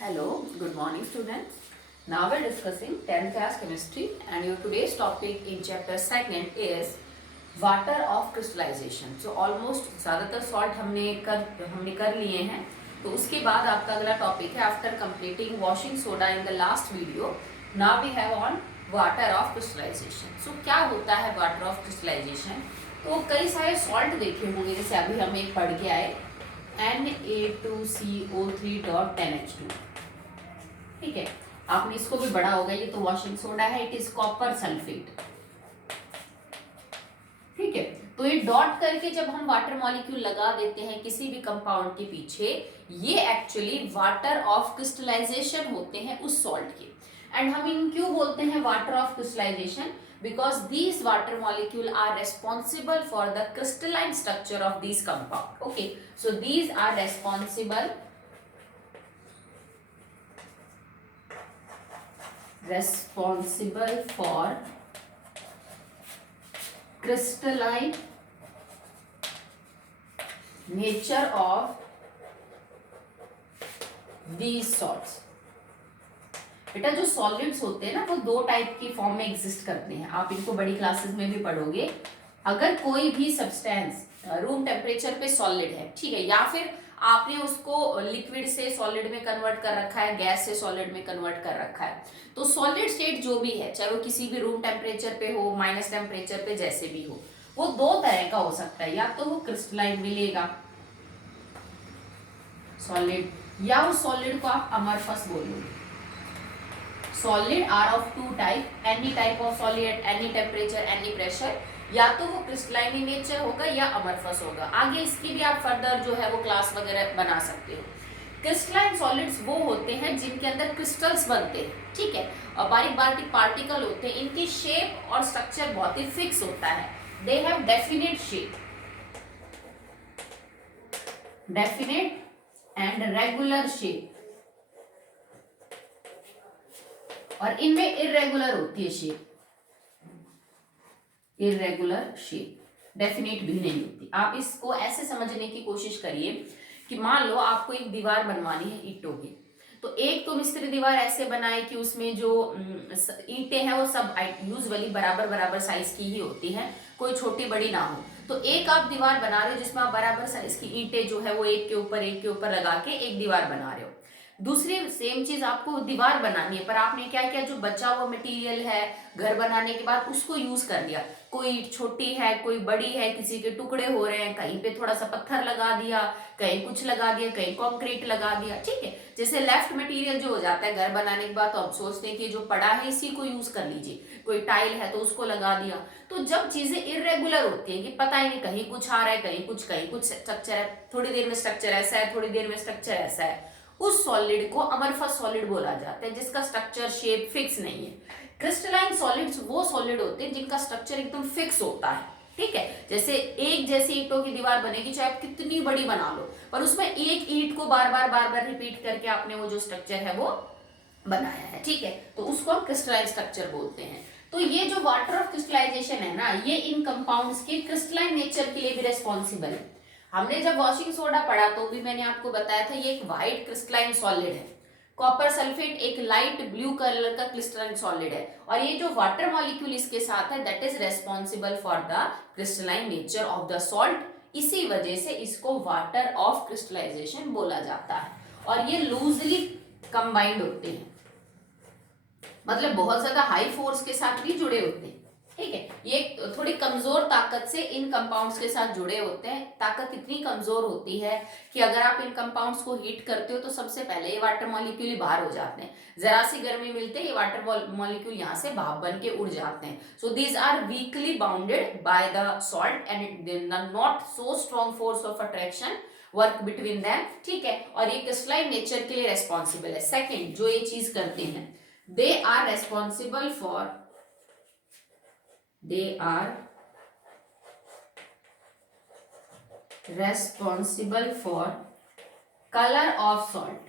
Hello, good morning students. Now we're discussing 10th class chemistry and your today's topic in chapter 2nd is water of crystallization. So almost ज़्यादातर salt हमने कर लिए हैं. तो उसके बाद आपका अगला टॉपिक है after completing washing soda in the last video. Now we have on water of crystallization. So क्या होता है वाटर ऑफ क्रिस्टलाइजेशन? तो कई सारे सॉल्ट देखे होंगे, जैसे अभी हम एक पढ़ के आए Na2CO3.10H2. ठीक है, आपने इसको भी पढ़ा होगा. ये तो वॉशिंग सोडा है, इट इज कॉपर सल्फेट. ठीक है, तो ये डॉट करके जब हम वाटर मॉलिक्यूल लगा देते हैं किसी भी कंपाउंड के पीछे, ये एक्चुअली वाटर ऑफ क्रिस्टलाइजेशन होते हैं उस सॉल्ट के. एंड हम इन क्यों बोलते हैं water of crystallization? Because these water molecule are responsible for the crystalline structure of these compound. Okay, so these are responsible for crystalline nature of these salts. बेटा जो सॉलिड्स होते हैं ना, वो दो टाइप की फॉर्म में एग्जिस्ट करते हैं. आप इनको बड़ी क्लासेस में भी पढ़ोगे. अगर कोई भी सब्सटेंस रूम टेम्परेचर पे सॉलिड है, ठीक है, या फिर आपने उसको लिक्विड से सॉलिड में कन्वर्ट कर रखा है, गैस से सॉलिड में कन्वर्ट कर रखा है, तो सॉलिड स्टेट जो भी है, चाहे वो किसी भी रूम टेम्परेचर पे हो, माइनस टेम्परेचर पे जैसे भी हो, वो दो तरह का हो सकता है. या तो वो क्रिस्टलाइन मिलेगा सॉलिड, या उस सॉलिड को आप अमरफस बोलोगे. Solid are of two type, any type of solid at any temperature any pressure. या तो वो क्रिस्टलाइन इन नेचर होगा या अमरफस होगा. आगे इसकी भी आप फर्दर जो है वो क्लास वगैरह बना सकते हो. क्रिस्टलाइन सॉलिड्स वो होते हैं जिनके अंदर क्रिस्टल्स बनते हैं, ठीक है, और बारीक बारीक पार्टिकल होते हैं. इनकी शेप और स्ट्रक्चर बहुत ही फिक्स होता है. They have definite shape, definite and regular shape, और इनमें इरेगुलर होती है शेप, इरेगुलर शेप, डेफिनेट भी नहीं होती. आप इसको ऐसे समझने की कोशिश करिए कि मान लो आपको एक दीवार बनवानी है ईंटों की. तो एक तो मिस्त्री दीवार ऐसे बनाए कि उसमें जो ईंटें हैं वो सब यूजुअली बराबर बराबर साइज की ही होती हैं, कोई छोटी बड़ी ना हो. तो एक आप दीवार बना रहे हो जिसमें आप बराबर साइज की ईंटें जो है वो एक के ऊपर लगा के एक दीवार बना रहे हो. दूसरी सेम चीज आपको दीवार बनानी है, पर आपने क्या किया, जो बचा हुआ मटेरियल है घर बनाने के बाद उसको यूज कर लिया. कोई छोटी है, कोई बड़ी है, किसी के टुकड़े हो रहे हैं, कहीं पे थोड़ा सा पत्थर लगा दिया, कहीं कुछ लगा दिया, कहीं कंक्रीट लगा दिया. ठीक है, जैसे लेफ्ट मटेरियल जो हो जाता है घर बनाने के बाद, तो हम सोचते हैं कि जो पड़ा है इसी को यूज कर लीजिए. कोई टाइल है तो उसको लगा दिया. तो जब चीजें इरेगुलर होती है कि पता ही नहीं, कहीं कुछ आ रहा है, कहीं कुछ स्ट्रक्चर है, थोड़ी देर में स्ट्रक्चर ऐसा है, थोड़ी देर में स्ट्रक्चर ऐसा है, उस सॉलिड को अमरफस सॉलिड बोला जाता है, जिसका स्ट्रक्चर शेप फिक्स नहीं है. क्रिस्टलाइन सॉलिड्स वो सॉलिड होते हैं जिनका स्ट्रक्चर एकदम फिक्स होता है. ठीक है, जैसे एक जैसी ईंटों की दीवार बनेगी, चाहे आप कितनी बड़ी बना लो, पर उसमें एक ईंट को बार बार रिपीट करके आपने वो जो स्ट्रक्चर है वो बनाया है. ठीक है, तो उसको हम क्रिस्टलाइन स्ट्रक्चर बोलते हैं. तो ये जो वाटर ऑफ क्रिस्टलाइजेशन है ना, ये इन कंपाउंड्स के क्रिस्टलाइन नेचर के लिए भी रेस्पॉन्सिबल है. हमने जब वॉशिंग सोडा पढ़ा तो भी मैंने आपको बताया था ये एक व्हाइट क्रिस्टलाइन सॉलिड है. कॉपर सल्फेट एक लाइट ब्लू कलर का क्रिस्टलाइन सॉलिड है, और ये जो वाटर मॉलिक्यूल इसके साथ है that is responsible for the crystalline nature of the salt. इसी वजह से इसको वाटर ऑफ क्रिस्टलाइजेशन बोला जाता है. और ये लूजली कंबाइंड होते हैं, मतलब बहुत ज्यादा हाई फोर्स के साथ भी जुड़े होते हैं. ठीक है, ये थोड़ी कमजोर ताकत से इन कंपाउंड्स के साथ जुड़े होते हैं. ताकत इतनी कमजोर होती है कि अगर आप इन कंपाउंड्स को हीट करते हो तो सबसे पहले ये वाटर मॉलिक्यूल ही बाहर हो जाते हैं. जरा सी गर्मी मिलते ये वाटर मॉलिक्यूल यहाँ से भाप बन के उड़ जाते हैं. So these are weakly bounded by the salt and not so strong force of attraction work between them. ठीक है, और ये क्रिस्टलाइन नेचर के लिए रेस्पॉन्सिबल है. सेकेंड जो ये चीज करते हैं, they are responsible for color of salt.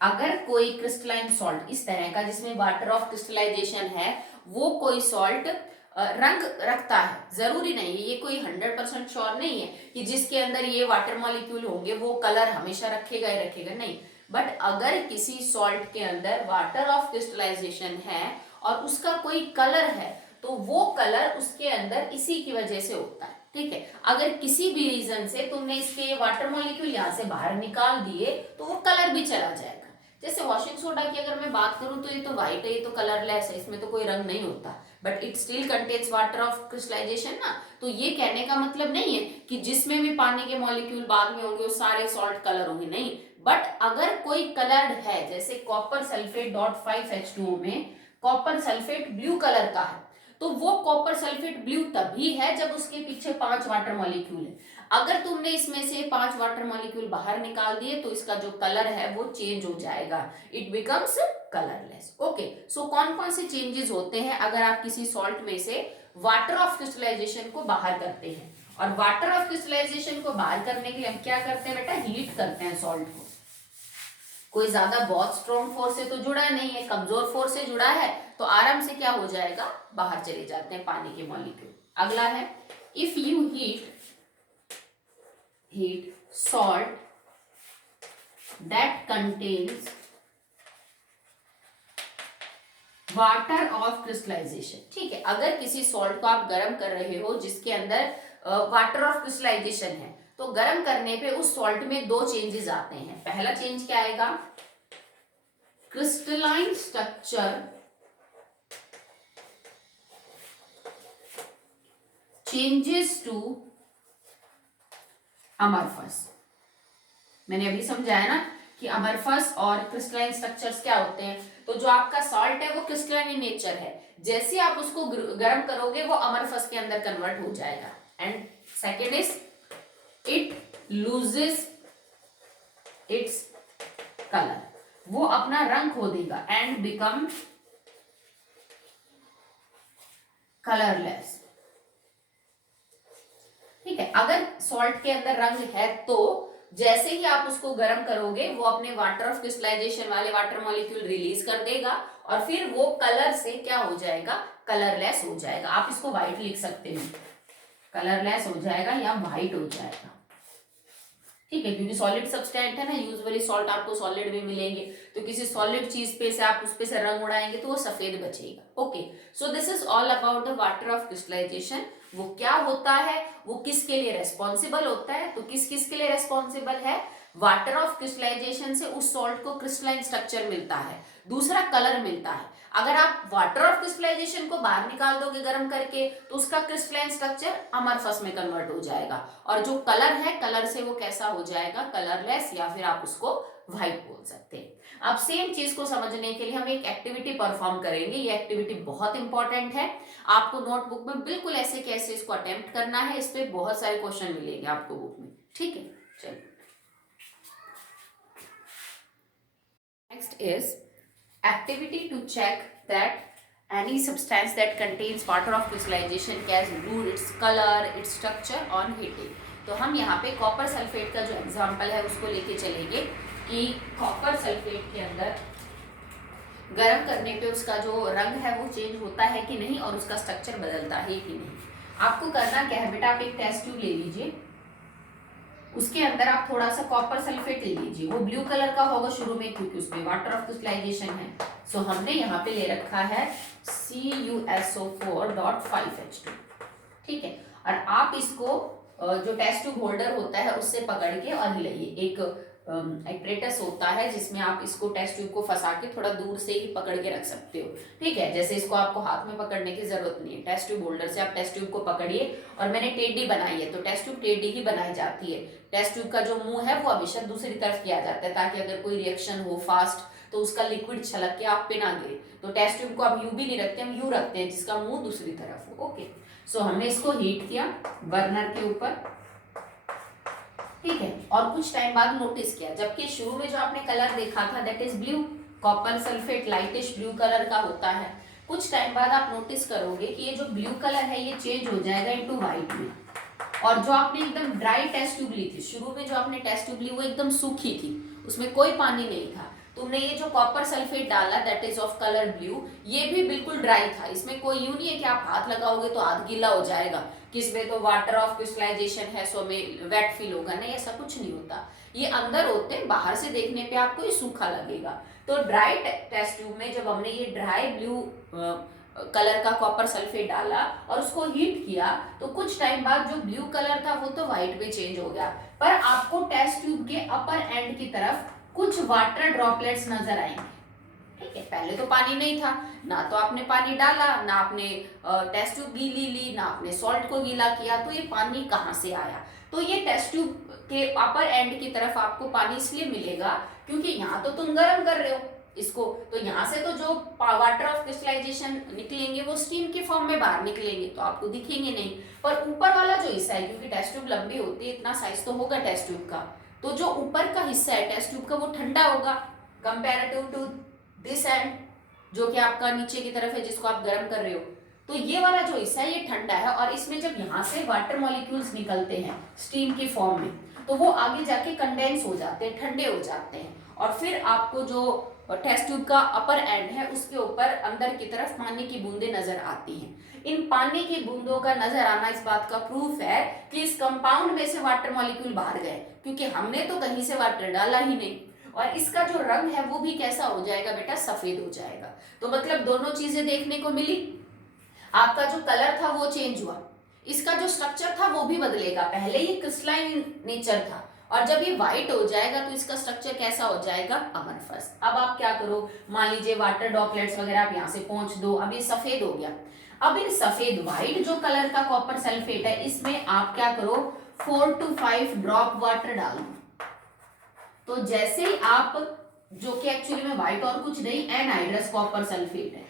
अगर कोई क्रिस्टलाइन सॉल्ट इस तरह का जिसमें वाटर ऑफ क्रिस्टलाइजेशन है, वो कोई सॉल्ट रंग रखता है, जरूरी नहीं है, ये कोई 100% श्योर नहीं है कि जिसके अंदर ये वाटर मॉलिक्यूल होंगे वो कलर हमेशा रखेगा ही रखेगा, नहीं। बट अगर किसी सॉल्ट के अंदर वाटर ऑफ क्रिस्टलाइजेशन है और उसका कोई कलर है तो वो कलर उसके अंदर इसी की वजह से होता है, ठीक है। अगर किसी भी रीजन से तुमने इसके ये वाटर मॉलिक्यूल यहाँ से बाहर निकाल दिए तो वो कलर भी चला जाएगा। जैसे वॉशिंग सोडा की अगर मैं बात करूं तो ये तो व्हाइट है, ये तो कलरलेस है, इसमें तो कोई रंग नहीं होता, but it still contains water of crystallization ना। तो ये कहने का मतलब नहीं है कि जिसमें भी पानी के मॉलिक्यूल बाद में होंगे वो सारे सॉल्ट कलर होंगे, नहीं। बट अगर कोई कलर्ड है, जैसे कॉपर सल्फेट .5H2O में कॉपर सल्फेट ब्लू कलर का है, तो वो कॉपर सल्फेट ब्लू तभी है जब उसके पीछे 5 वाटर मॉलिक्यूल है। अगर तुमने इसमें से 5 वाटर मॉलिक्यूल बाहर निकाल दिए तो इसका जो कलर है वो चेंज हो जाएगा, इट बिकम्स कलरलेस। ओके, सो कौन कौन से चेंजेस होते हैं अगर आप किसी सॉल्ट में से वाटर ऑफ क्रिस्टलाइजेशन को बाहर करते हैं। और वाटर ऑफ क्रिस्टलाइजेशन को बाहर करने के लिए हम क्या करते हैं बेटा, हीट करते हैं सॉल्ट को। कोई ज्यादा बहुत स्ट्रॉन्ग फोर्स से तो जुड़ा नहीं है, कमजोर फोर्स से जुड़ा है, तो आराम से क्या हो जाएगा, बाहर चले जाते हैं पानी के मॉलिक्यूल। अगला है, if you heat salt that contains water of crystallization, ठीक है। अगर किसी सॉल्ट को आप गर्म कर रहे हो जिसके अंदर वाटर ऑफ क्रिस्टलाइजेशन है, तो गर्म करने पे उस सॉल्ट में 2 चेंजेस आते हैं। पहला चेंज क्या आएगा, crystalline structure changes to amorphous. मैंने अभी समझाया ना कि अमरफस और क्रिस्टलाइन स्ट्रक्चर्स क्या होते हैं। तो जो आपका सॉल्ट है वो क्रिस्टलाइन इन नेचर है, जैसे आप उसको गर्म करोगे वो अमरफस के अंदर कन्वर्ट हो जाएगा। And second is it loses its colour, वो अपना रंग खो देगा एंड बिकम कलरलेस, ठीक है। अगर सॉल्ट के अंदर रंग है तो जैसे ही आप उसको गर्म करोगे वो अपने वाटर ऑफ क्रिस्टलाइजेशन वाले वाटर मॉलिक्यूल रिलीज कर देगा और फिर वो कलर से क्या हो जाएगा, कलरलेस हो जाएगा। आप इसको व्हाइट लिख सकते हो, कलरलेस हो जाएगा या व्हाइट हो जाएगा, ठीक है। क्योंकि सॉलिड सब्सटेंट है ना, यूजुअली सॉल्ट आपको सॉलिड में मिलेंगे, तो किसी सॉलिड चीज पे से आप उस पे से रंग उड़ाएंगे तो वो सफेद बचेगा। Okay, so this is all about the water of crystallization. वो क्या होता है, वो किसके लिए रेस्पॉन्सिबल होता है, तो किस किस के लिए रेस्पॉन्सिबल है, वाटर ऑफ क्रिस्टलाइजेशन से उस सॉल्ट को क्रिस्टलाइन स्ट्रक्चर मिलता है, दूसरा कलर मिलता है। अगर आप वाटर ऑफ क्रिस्टलाइजेशन को बाहर निकाल दोगे गर्म करके तो उसका क्रिस्टलाइन स्ट्रक्चर अमरफस में कन्वर्ट हो जाएगा, और जो कलर है कलर से वो कैसा हो जाएगा, कलरलेस, या फिर आप उसको व्हाइट बोल सकते हैं। अब सेम चीज को समझने के लिए हम एक एक्टिविटी परफॉर्म करेंगे। ये एक्टिविटी बहुत इंपॉर्टेंट है, आपको नोटबुक में बिल्कुल ऐसे कैसे इसको अटेम्प्ट करना है, इस पे बहुत सारे क्वेश्चन मिलेंगे आपको बुक में, ठीक है। चलिए, next is activity to check that any substance that contains water of crystallization can lose its color, its structure on heating। तो हम यहाँ पे कॉपर सल्फेट का जो एग्जांपल है उसको लेके चलेंगे कि कॉपर सल्फेट के अंदर गर्म करने पे उसका जो रंग है वो चेंज होता है कि नहीं और उसका स्ट्रक्चर बदलता है कि नहीं। आपको करना क्या है बेटा, आप एक टेस्ट ट्यूब ले लीजिए, उसके अंदर आप थोड़ा सा कॉपर सल्फेट ले लीजिए, वो ब्लू कलर का होगा शुरू में क्योंकि उसमें वाटर ऑफ क्रिस्टलाइजेशन है। सो हमने यहाँ पे ले रखा है CuSO4.5H2, ठीक है। और आप इसको जो टेस्ट ट्यूब होल्डर होता है उससे पकड़ के और हिलाइए। एक एपरेटस होता है जिसमें आप इसको टेस्ट ट्यूब को फंसा के थोड़ा दूर से ही पकड़ के रख सकते हो, ठीक है। जैसे इसको आपको हाथ में पकड़ने की जरूरत नहीं है, टेस्ट ट्यूब होल्डर से आप टेस्ट ट्यूब को पकड़िए। और मैंने टेढ़ी बनाई है तो टेस्ट ट्यूब टेढ़ी ही बनाई जाती है। टेस्ट ट्यूब का जो मुंह है वो हमेशा दूसरी तरफ किया जाता है ताकि अगर कोई रिएक्शन हो फास्ट तो उसका लिक्विड छलक के आप पे ना गिरे। तो टेस्ट ट्यूब को आप यू भी नहीं रखते, हम यू रखते हैं जिसका मुंह दूसरी तरफ हो। ओके, सो हमने इसको हीट किया बर्नर के ऊपर, ठीक है। और कुछ टाइम बाद नोटिस किया, जबकि शुरू में जो आपने कलर देखा था that is blue, copper sulphate lightish blue colour का होता है। कुछ टाइम बाद आप नोटिस करोगे कि ये जो ब्लू कलर है ये चेंज हो जाएगा इनटू व्हाइट में। और जो आपने एकदम ड्राई टेस्ट ट्यूब ली थी, शुरू में जो आपने टेस्ट ट्यूब ली वो एकदम सूखी थी, उसमें कोई पानी नहीं था, तो तुमने ये जो कॉपर सल्फेट डाला that is of colour blue, ये भी बिल्कुल ड्राई था, इसमें कोई यूं नहीं है कि आप हाथ लगाओगे तो हाथ गीला हो जाएगा, किसमें तो वाटर ऑफ क्रिस्टलाइजेशन है सो में वेट फील होगा, नहीं ऐसा कुछ नहीं होता। ये अंदर होते हैं, बाहर से देखने पे आपको ये सूखा लगेगा। तो ड्राई टेस्ट ट्यूब में जब हमने ये ड्राई ब्लू कलर का कॉपर सल्फेट डाला और उसको हीट किया तो कुछ टाइम बाद जो ब्लू कलर था वो तो व्हाइट में चेंज हो गया, पर आपको टेस्ट ट्यूब के अपर एंड की तरफ कुछ वाटर ड्रॉपलेट्स नजर आएंगे। ठीक है, पहले तो पानी नहीं था, ना तो आपने पानी डाला, ना आपने टेस्ट ट्यूब गीली ली, ना आपने सॉल्ट को गीला किया, तो ये पानी कहाँ से आया? तो ये टेस्ट ट्यूब के अपर एंड की तरफ आपको पानी इसलिए मिलेगा क्योंकि यहाँ तो तुम गर्म कर रहे हो इसको, तो यहाँ से तो जो वाटर ऑफ क्रिस्टलाइजेशन निकलेंगे वो स्टीम के फॉर्म में बाहर निकलेंगे, तो आपको दिखेंगे नहीं। पर ऊपर वाला जो हिस्सा है, क्योंकि टेस्ट ट्यूब लंबी होती है, इतना साइज तो होगा टेस्ट ट्यूब का, तो जो ऊपर का हिस्सा है टेस्ट ट्यूब का वो ठंडा होगा कंपैरेटिव टू दिस एंड, जो कि आपका नीचे की तरफ है जिसको आप गर्म कर रहे हो। तो ये वाला जो हिस्सा है ये ठंडा है, और इसमें जब यहाँ से वाटर मॉलिक्यूल्स निकलते हैं स्टीम के फॉर्म में, तो वो आगे जाके कंडेंस हो जाते हैं, ठंडे हो जाते हैं, और फिर आपको जो टेस्ट ट्यूब का अपर एंड है उसके ऊपर अंदर की तरफ पानी की बूंदें नजर आती हैं। इन पानी की बूंदों का नजर आना इस बात का प्रूफ है कि इस कंपाउंड में से वाटर मॉलिक्यूल बाहर गए, क्योंकि हमने तो कहीं से वाटर डाला ही नहीं। और इसका जो रंग है वो भी कैसा हो जाएगा बेटा? सफेद हो जाएगा। तो मतलब दोनों चीजें देखने को मिली, आपका जो कलर था वो चेंज हुआ, इसका जो स्ट्रक्चर था वो भी बदलेगा। पहले ये क्रिस्टलाइन नेचर था, और जब ये व्हाइट हो जाएगा तो इसका स्ट्रक्चर कैसा हो जाएगा? अमरफस। अब आप क्या करो, मान लीजिए वाटर ड्रॉपलेट्स वगैरह आप यहाँ से पहुंच दो, अब ये सफेद हो गया। अब इन सफेद व्हाइट जो कलर का कॉपर सल्फेट है इसमें आप क्या करो, 4 to 5 ड्रॉप वाटर डालो। तो जैसे ही आप, जो कि एक्चुअली में व्हाइट और कुछ नहीं एनहाइड्रस कॉपर सल्फेट है,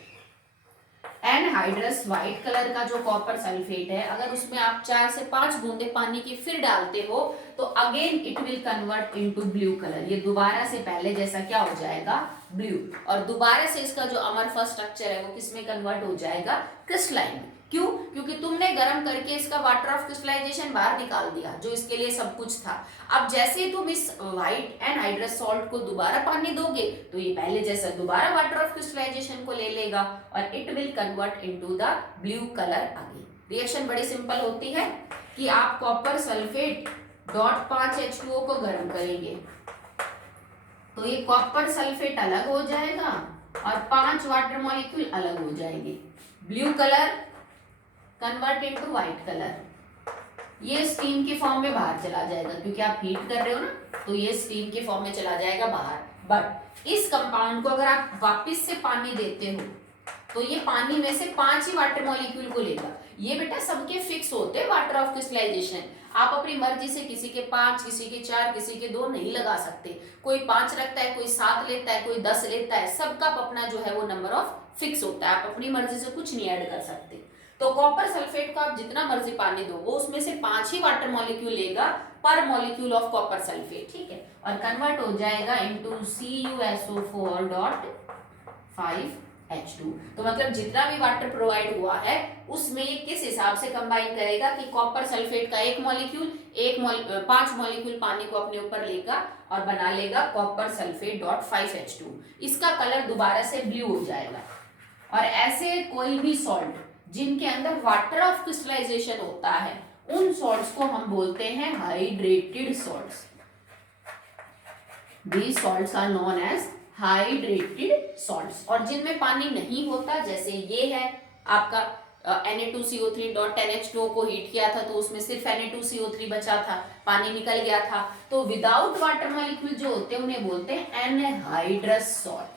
एनहाइड्रस व्हाइट कलर का जो कॉपर सल्फेट है, अगर उसमें आप 4 से 5 बूंदे पानी की फिर डालते हो तो again it will convert into blue colour. ये दोबारा से पहले जैसा क्या हो जाएगा? ब्लू। और दोबारा से इसका जो अमरफस स्ट्रक्चर है वो किसमें कन्वर्ट हो जाएगा? क्रिस्टलाइन में। क्यों? क्योंकि तुमने गर्म करके इसका वाटर ऑफ क्रिस्टलाइजेशन बाहर निकाल दिया, जो इसके लिए सब कुछ था। अब जैसे ही तुम इस व्हाइट एनहाइड्रस सॉल्ट को दोबारा पानी दोगे तो ये पहले जैसा दोबारा वाटर ऑफ क्रिस्टलाइजेशन को ले लेगा और it will convert into the blue colour again. Reaction बड़ी सिंपल होती है कि आप कॉपर सल्फेट डॉट 5H2O को गर्म करेंगे तो ये कॉपर सल्फेट अलग हो जाएगा और 5 वाटर मॉलिक्यूल अलग हो जाएंगे। Blue colour convert into white colour, ये स्टीम के फॉर्म में बाहर चला जाएगा, क्योंकि आप हीट कर रहे हो ना, तो ये स्टीम के फॉर्म में चला जाएगा बाहर। बट इस कंपाउंड को अगर आप वापस से पानी देते हो तो ये पानी में से 5 ही वाटर मॉलिक्यूल को लेगा। ये बेटा सबके फिक्स होते हैं वाटर ऑफ क्रिस्टलाइजेशन, आप अपनी मर्जी से किसी के 5, किसी के 4, किसी के 2 नहीं लगा सकते। कोई 5 रखता है, कोई 7 लेता है, कोई 10 लेता है, सबका अपना जो है वो नंबर ऑफ फिक्स होता है, आप अपनी मर्जी से कुछ नहीं ऐड कर सकते। तो कॉपर सल्फेट का आप जितना मर्जी पानी दो वो उसमें से 5 ही वाटर मॉलिक्यूल लेगा पर मॉलिक्यूल ऑफ कॉपर सल्फेट, ठीक है, और कन्वर्ट हो जाएगा इनटू CuSO4.5H2। तो मतलब जितना भी वाटर प्रोवाइड हुआ है उसमें ये किस हिसाब से कंबाइन करेगा कि कॉपर सल्फेट का एक मॉलिक्यूल 5 मॉलिक्यूल पानी को अपने ऊपर लेगा और बना लेगा कॉपर सल्फेट डॉट 5H2। इसका कलर दोबारा से ब्लू हो जाएगा। और ऐसे कोई भी सॉल्ट जिनके अंदर वाटर ऑफ क्रिस्टलाइजेशन होता है उन सॉल्ट्स को हम बोलते हैं hydrated salts. These salts are known as hydrated salts. और जिनमें पानी नहीं होता, जैसे ये है आपका Na2CO3.10H2O को हीट किया था तो उसमें सिर्फ Na2CO3 बचा था, पानी निकल गया था, तो विदाउट वाटर मॉलिक्यूल जो होते हैं उन्हें बोलते हैं एनहाइड्रस सॉल्ट।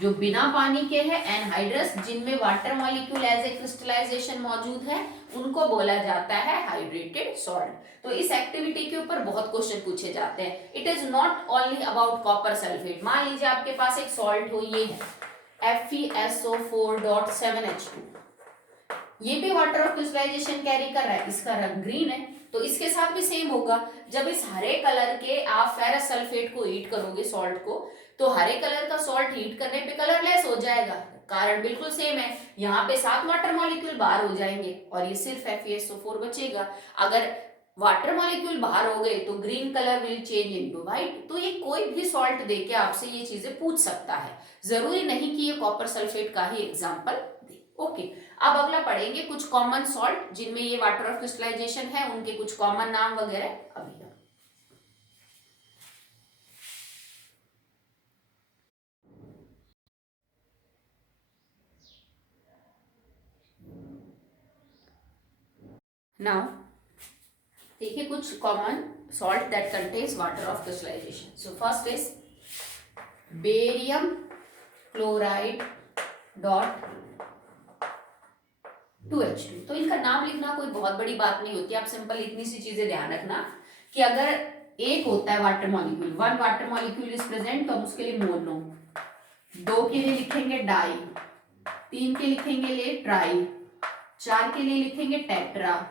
जो बिना पानी के हैं एनहाइड्रस, जिनमें water molecule as a crystallization मौजूद है, उनको बोला जाता है हाइड्रेटेड सॉल्ट। तो इस एक्टिविटी के ऊपर बहुत क्वेश्चन पूछे जाते हैं। It is not only about copper sulphate. मान लीजिए आपके पास एक सॉल्ट हो, ये है FeSO4.7H2, ये भी वाटर ऑफ क्रिस्टलाइजेशन कैरी कर रहा है, इसका रंग ग्रीन है, तो इसके साथ भी सेम होगा। जब इस हरे कलर के आप फेरस सल्फेट को हीट करोगे सॉल्ट को, तो हरे कलर का सॉल्ट हीट करने पे कलरलेस हो जाएगा, कारण बिल्कुल सेम है। यहाँ पे 7 वाटर मॉलिक्यूल बाहर हो जाएंगे और ये सिर्फ FeSO4 बचेगा। अगर वाटर मॉलिक्यूल बाहर हो गए तो green colour will change into white. तो ये कोई भी सॉल्ट देके आपसे ये चीजें पूछ सकता है, जरूरी नहीं कि ये कॉपर सल्फेट का ही एग्जांपल दे। ओके, अब अगला पढ़ेंगे कुछ कॉमन सॉल्ट जिनमें ये वाटर ऑफ क्रिस्टलाइजेशन है, उनके कुछ कॉमन नाम वगैरह अभी। नाउ देखिए कुछ common salt that contains water of crystallization. So first is barium chloride dot 2H2। तो इनका नाम लिखना कोई बहुत बड़ी बात नहीं होती, आप सिंपल इतनी सी चीजें ध्यान रखना कि अगर एक होता है water molecule, one water molecule is present, तो हम उसके लिए मोनो, दो के लिए लिखेंगे डाई, तीन के लिखेंगे लिए ट्राई, चार के लिए लिखेंगे टेट्रा,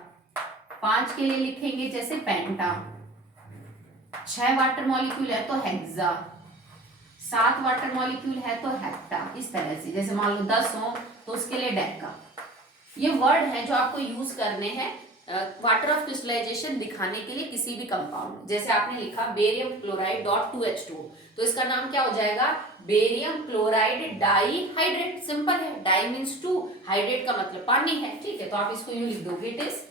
पांच के लिए लिखेंगे जैसे पेंटा, छह वाटर मॉलिक्यूल है तो हेक्सा, सात वाटर मॉलिक्यूल है तो हेप्टा। इस तरह से जैसे मान लो 10 हो तो उसके लिए डेका। ये वर्ड हैं जो आपको यूज करने हैं वाटर ऑफ क्रिस्टलाइजेशन दिखाने के लिए किसी भी कंपाउंड। जैसे आपने लिखा बेरियम क्लोराइड डॉट 2H2, तो इसका नाम क्या हो जाएगा, barium chloride dihydrate. Simple है, डाई मीन्स टू, हाइड्रेट का मतलब पानी है। ठीक है, तो आप इसको यूं लिख दोगे, it is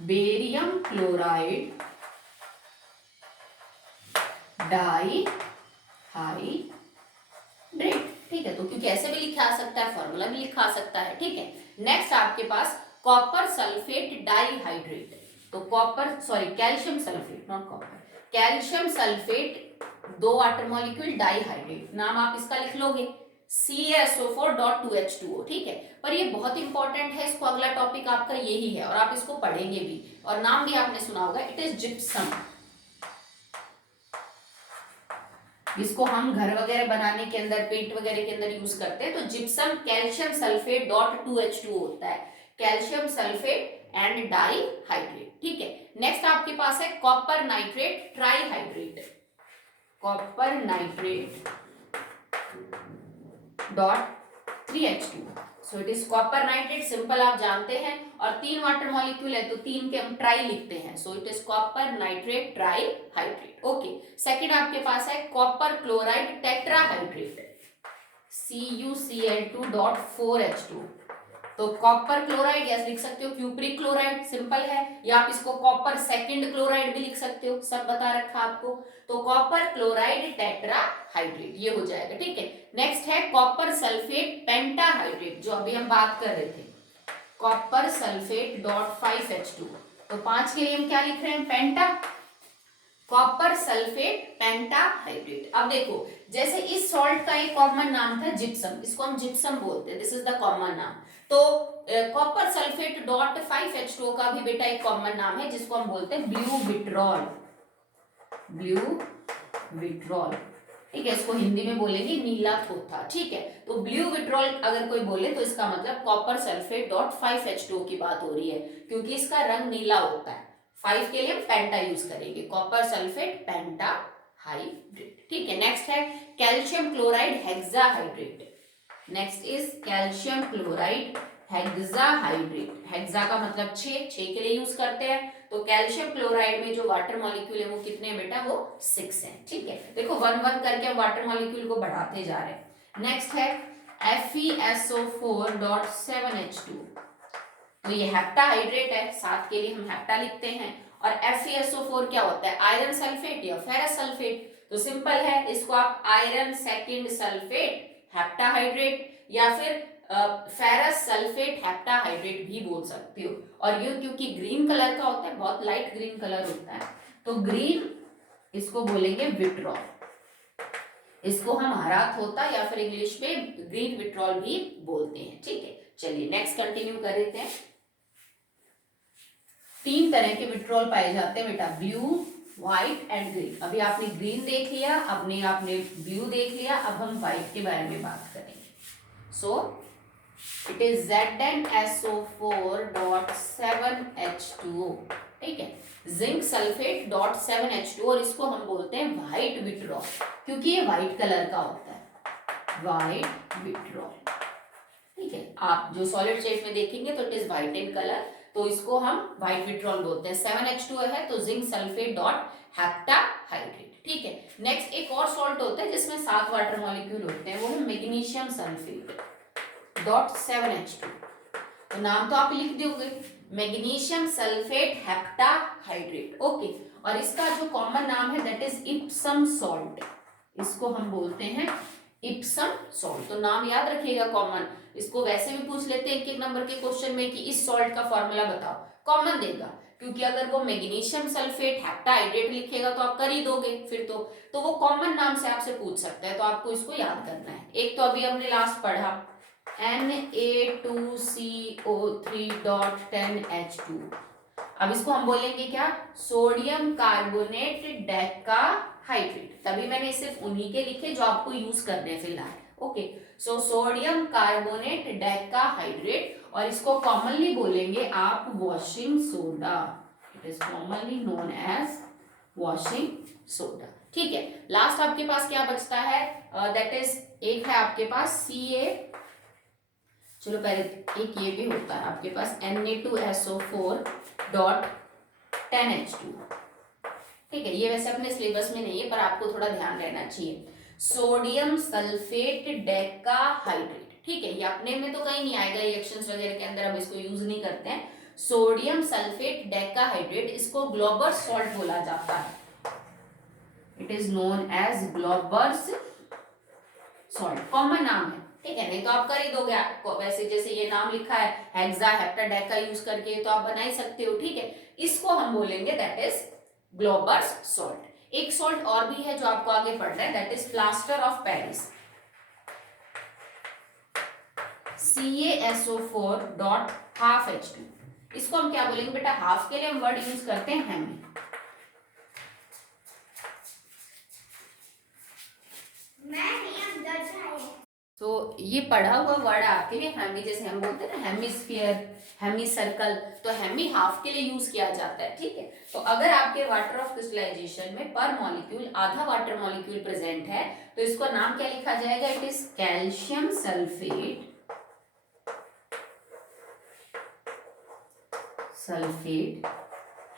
barium chloride dihydrate. ठीक है, तो क्योंकि ऐसे भी लिखा आ सकता है, फॉर्मूला भी लिखा आ सकता है। ठीक है, नेक्स्ट आपके पास कॉपर सल्फेट डाइहाइड्रेट। तो copper sorry calcium sulphate, not copper, calcium sulphate, दो वाटर मॉलिक्यूल डाइहाइड्रेट, नाम आप इसका लिख लोगे CaSO4.2H2O। ठीक है, पर ये बहुत इंपॉर्टेंट है, इसको अगला टॉपिक आपका यही है और आप इसको पढ़ेंगे भी, और नाम भी आपने सुना होगा, इट इज जिप्सम। इसको हम घर वगैरह बनाने के अंदर, पेंट वगैरह के अंदर यूज करते हैं। तो gypsum calcium sulphate dot 2H2O होता है, calcium sulphate and dihydrate. ठीक है, नेक्स्ट आपके पास है copper nitrate trihydrate, copper nitrate dot 3H2। So it is copper nitrate, simple आप जानते हैं, और तीन वाटर मॉलिक्यूल है तो तीन के हम ट्राई लिखते हैं। सो it is copper nitrate try hydrate. Okay, second आपके पास है कॉपर क्लोराइड टेट्राहाइड्रेट, CuCl2.4H2। तो कॉपर क्लोराइड या लिख सकते हो क्यूप्रिक क्लोराइड, सिंपल है, या आप इसको कॉपर सेकंड क्लोराइड भी लिख सकते हो, सब बता रखा आपको। तो कॉपर क्लोराइड टेट्राहाइड्रेट ये हो जाएगा। ठीक है, नेक्स्ट है कॉपर सल्फेट पेंटाहाइड्रेट, जो अभी हम बात कर रहे थे, कॉपर सल्फेट डॉट 5H2। तो पांच के लिए हम क्या लिख रहे हैं, पेंटा, कॉपर सल्फेट पेंटाहाइड्रेट। अब देखो, जैसे इस सॉल्ट का एक कॉमन नाम था जिप्सम, इसको हम जिप्सम बोलते हैं, दिस इज द कॉमन नाम। तो कॉपर सल्फेट डॉट 5H2O का भी बेटा एक कॉमन नाम है जिसको हम बोलते हैं ब्लू विट्रॉल, ब्लू विट्रॉल। ठीक है, इसको हिंदी में बोलेंगे नीला थोथा। ठीक है, तो ब्लू विट्रॉल अगर कोई बोले तो इसका मतलब कॉपर सल्फेट डॉट 5H2O की बात हो रही है, क्योंकि इसका रंग नीला होता है। 5 के लिए हम पेंटा यूज करेंगे, कॉपर सल्फेट पेंटा हाइड्रेट। ठीक है, नेक्स्ट है calcium chloride hexahydrate, next is calcium chloride hexahydrate. Hexa का मतलब 6 के लिए यूज करते हैं। तो कैल्शियम क्लोराइड में जो वाटर मॉलिक्यूल है वो कितने हैं बेटा, वो 6 हैं। ठीक है, देखो 1 1 करके हम वाटर मॉलिक्यूल को बढ़ाते जा रहे हैं। नेक्स्ट है FeSO4.7H2। तो ये हेप्टाहाइड्रेट है, 7 के लिए हम हेप्टा लिखते हैं। और FeSO4 क्या होता है, आयरन सल्फेट या फेरस सल्फेट। तो सिंपल है, इसको आप आयरन सेकंड सल्फेट हेप्टाहाइड्रेट या फिर फेरस सल्फेट हेप्टाहाइड्रेट भी बोल सकते हो। और ये क्योंकि ग्रीन कलर का होता है, बहुत लाइट ग्रीन कलर होता है, तो ग्रीन इसको बोलेंगे विट्रॉल, इसको हम हरा थोता या फिर इंग्लिश में ग्रीन विट्रॉल भी बोलते हैं। ठीक है, चलिए नेक्स्ट कंटिन्यू कर लेते हैं। 3 तरह के विट्रॉल पाए जाते हैं बेटा, ब्लू, व्हाइट एंड ग्रीन। अभी आपने ग्रीन देख लिया, आपने ब्लू देख लिया, अब हम व्हाइट के बारे में बात करेंगे। सो इट इज ZnSO4.7H2O। ठीक है, जिंक सल्फेट डॉट 7H2O, और इसको हम बोलते हैं व्हाइट विट्रॉल, क्योंकि ये व्हाइट कलर का होता है, व्हाइट विट्रॉल। ठीक है, आप जो सॉलिड शेप में देखेंगे तो it is white in colour. तो इसको हम व्हाइट विट्रॉल बोलते हैं। 7H2 है तो जिंक सल्फेट डॉट हेप्टाहाइड्रेट। ठीक है, नेक्स्ट एक और सॉल्ट होता है जिसमें 7 वाटर मॉलिक्यूल होते हैं, वो है मैग्नीशियम सल्फेट डॉट 7H2। तो नाम तो आप लिख दोगे, मैग्नीशियम सल्फेट हेप्टाहाइड्रेट। ओके, और इसका जो कॉमन नाम है दैट इज इप्सम सॉल्ट, इसको हम बोलते हैं इप्सम सॉल्ट। तो नाम याद रखिएगा कॉमन, इसको वैसे भी पूछ लेते हैं एक नंबर के क्वेश्चन में कि इस सॉल्ट का फॉर्मूला बताओ, कॉमन देगा, क्योंकि अगर वो मैग्नीशियम सल्फेट हेप्टाहाइड्रेट लिखेगा तो आप कर ही दोगे फिर तो वो कॉमन नाम से आपसे पूछ सकता है, तो आपको इसको याद करना है। एक तो अभी हमने लास्ट पढ़ा Na2CO3.10H2, अब इसको हम बोलेंगे क्या, सोडियम कार्बोनेट डेकाहाइड्रेट। तभी मैंने सिर्फ उन्हीं के लिखे जो आपको यूज करने हैं फिलहाल। Okay, so sodium carbonate decahydrate, और इसको कॉमनली बोलेंगे आप washing soda, it is commonly known as washing soda. ठीक है, लास्ट आपके पास क्या बचता है, दैट इज एक है आपके पास Ca, चलो पहले एक ये भी होता है आपके पास Na2SO4.10H2। ठीक है, ये वैसे अपने सिलेबस में नहीं है पर आपको थोड़ा ध्यान रहना चाहिए, सोडियम सल्फेट डेकाहाइड्रेट। ठीक है, ये अपने में तो कहीं नहीं आएगा रिएक्शंस वगैरह के अंदर, हम इसको यूज नहीं करते हैं। सोडियम सल्फेट डेकाहाइड्रेट, इसको ग्लोबर्स सॉल्ट बोला जाता है, it is known as Glauber's salt, common नाम है। ठीक है, नहीं तो आप कर ही दोगे, आपको वैसे जैसे ये नाम लिखा है हेक्सा हेप्टा डेका यूज करके तो आप बना ही सकते हो। ठीक है, इसको हम बोलेंगे दैट इज ग्लोबर्स सॉल्ट। एक सॉल्ट और भी है जो आपको आगे पढ़ना है, that is plaster of Paris, CaSO4.12H2। इसको हम क्या बोलेंगे बेटा, हाफ के लिए हम वर्ड यूज करते हैं हेमी। तो ये पढ़ा हुआ वर्ड आपके लिए हेमी, जैसे हम बोलते हैं ना हेमिस्फीयर, हेमी सर्कल, तो हेमी हाफ के लिए यूज किया जाता है। ठीक है, तो अगर आपके वाटर ऑफ क्रिस्टलाइजेशन में पर मॉलिक्यूल आधा वाटर मॉलिक्यूल प्रेजेंट है तो इसको नाम क्या लिखा जाएगा, it is calcium sulphate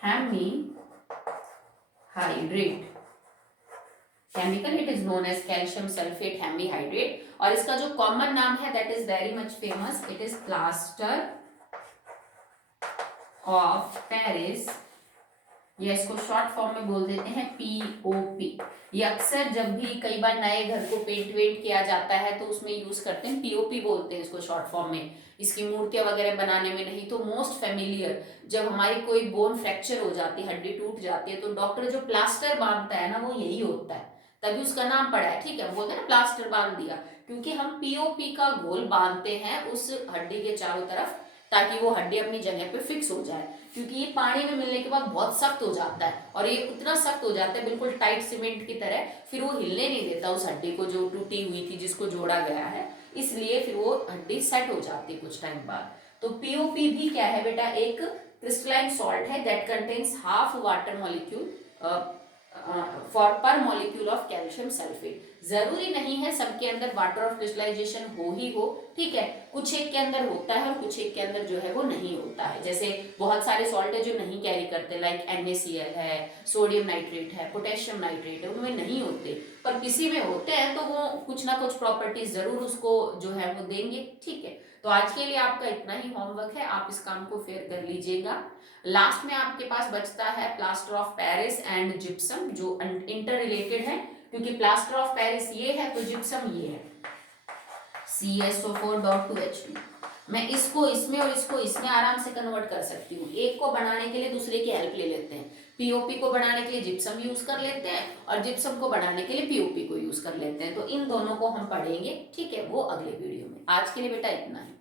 hemihydrate, chemical it is known as calcium sulphate hemihydrate. और इसका जो कॉमन नाम है that is very much famous, it is plaster of Paris, या इसको शॉर्ट फॉर्म में बोल देते हैं POP। ये अक्सर जब भी कई बार नए घर को पेंट वेंट किया जाता है तो उसमें यूज करते हैं, POP बोलते हैं इसको शॉर्ट फॉर्म में। इसकी मूर्तियां वगैरह बनाने में, नहीं तो मोस्ट फेमिलियर, जब हमारी कोई बोन फ्रैक्चर हो जाती है, हड्डी टूट जाती है, तो डॉक्टर जो प्लास्टर बांधता है ना वो यही होता है, तभी उसका नाम पड़ा है। ठीक है, बोलते हैं ना प्लास्टर बांध दिया, क्योंकि हम POP का घोल बांधते हैं उस हड्डी के चारों तरफ ताकि वो हड्डी अपनी जगह पे फिक्स हो जाए, क्योंकि ये पानी में मिलने के बाद बहुत सख्त हो जाता है, और ये उतना सख्त हो जाता है बिल्कुल टाइट सीमेंट की तरह, फिर वो हिलने नहीं देता उस हड्डी को जो टूटी हुई थी जिसको जोड़ा गया है, इसलिए फिर वो हड्डी सेट हो जाती है कुछ टाइम बाद। तो POP भी क्या है बेटा, एक क्रिस्टलाइन सॉल्ट है that contains half water molecule for पर मॉलिक्यूल ऑफ कैल्शियम सल्फेट। जरूरी नहीं है सबके अंदर वाटर ऑफ क्रिस्टलाइजेशन हो ही हो, ठीक है, कुछ एक के अंदर होता है और कुछ एक के अंदर जो है वो नहीं होता है। जैसे बहुत सारे सॉल्ट है जो नहीं कैरी करते, लाइक NaCl है, सोडियम नाइट्रेट है, पोटेशियम नाइट्रेट है, उनमें नहीं होते, पर किसी में होते हैं तो वो कुछ ना कुछ प्रॉपर्टीज जरूर उसको जो है वो देंगे। ठीक है, तो आज के लिए आपका इतना ही होमवर्क है, आप इस काम को फिर कर लीजिएगा। लास्ट में आपके पास बचता है plaster of Paris and gypsum, जो इंटर रिलेटेड है, क्योंकि प्लास्टर ऑफ पेरिस ये है तो जिप्सम ये है, CaSO4.2H2। मैं इसको इसमें और इसको इसमें आराम से कन्वर्ट कर सकती हूँ, एक को बनाने के लिए दूसरे की हेल्प ले लेते हैं, POP को बनाने के लिए जिप्सम यूज कर लेते हैं और जिप्सम को बनाने के लिए POP को यूज कर लेते हैं, तो इन दोनों को हम पढ़ेंगे। ठीक है, वो अगले वीडियो में। आज के लिए बेटा इतना ही।